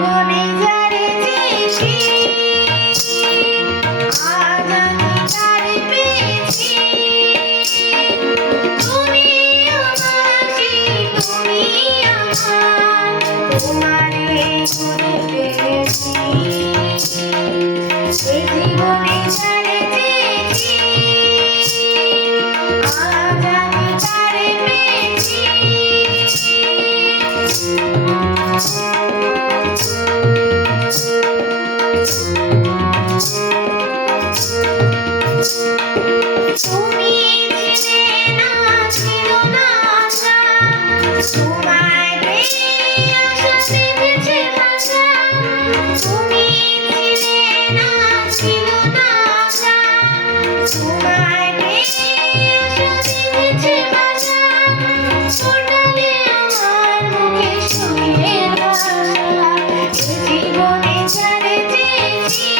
জীবনে যারে চেয়েছি আজ আমি তারে পেয়েছি। তুমি আমার তুমি আমার তোমারে করে পেয়েছি। এই জীবনে যারে চেয়েছি আজ আমি তারে পেয়েছি। তুমি ছিলে না ছিল না আশা তোমায় পেয়ে আশা বেঁধেছে ভাষা। তুমি ছিলে না ছিল না আশা তোমায় পেয়ে আশা বেঁধেছে ভাষা। ফোটালে আমার মুখে সুখের ভাষা। জীবনে যারে চেয়েছি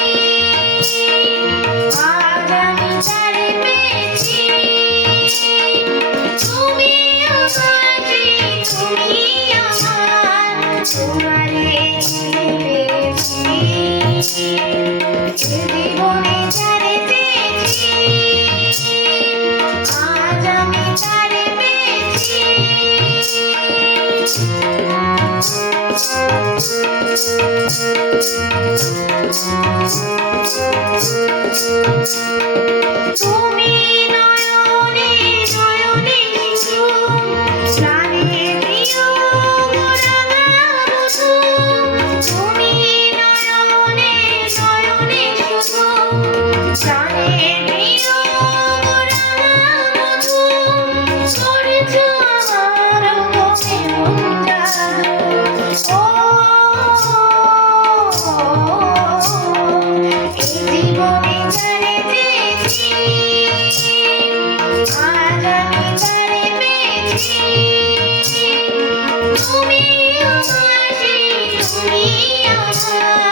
আজ আমি তারে পেয়েছি। তুমি আমার তুমি আমার তোমারে পেয়েছি। জীবনে যারে চেয়েছি আজ আমি তারে পেয়েছি। তুমি নয়নে নয়নে শিশু প্রাণে প্রিয় রাঙা বধূ। তুমি নয়নে নয়নে শুধু প্রাণে প্রিয় রাঙা বধূ। করেছ আমার মনে জাদু। ও এই জীবনে যারে চেয়েছি আজ আমি তারে পেয়েছি। তুমি আমার তুমি আমার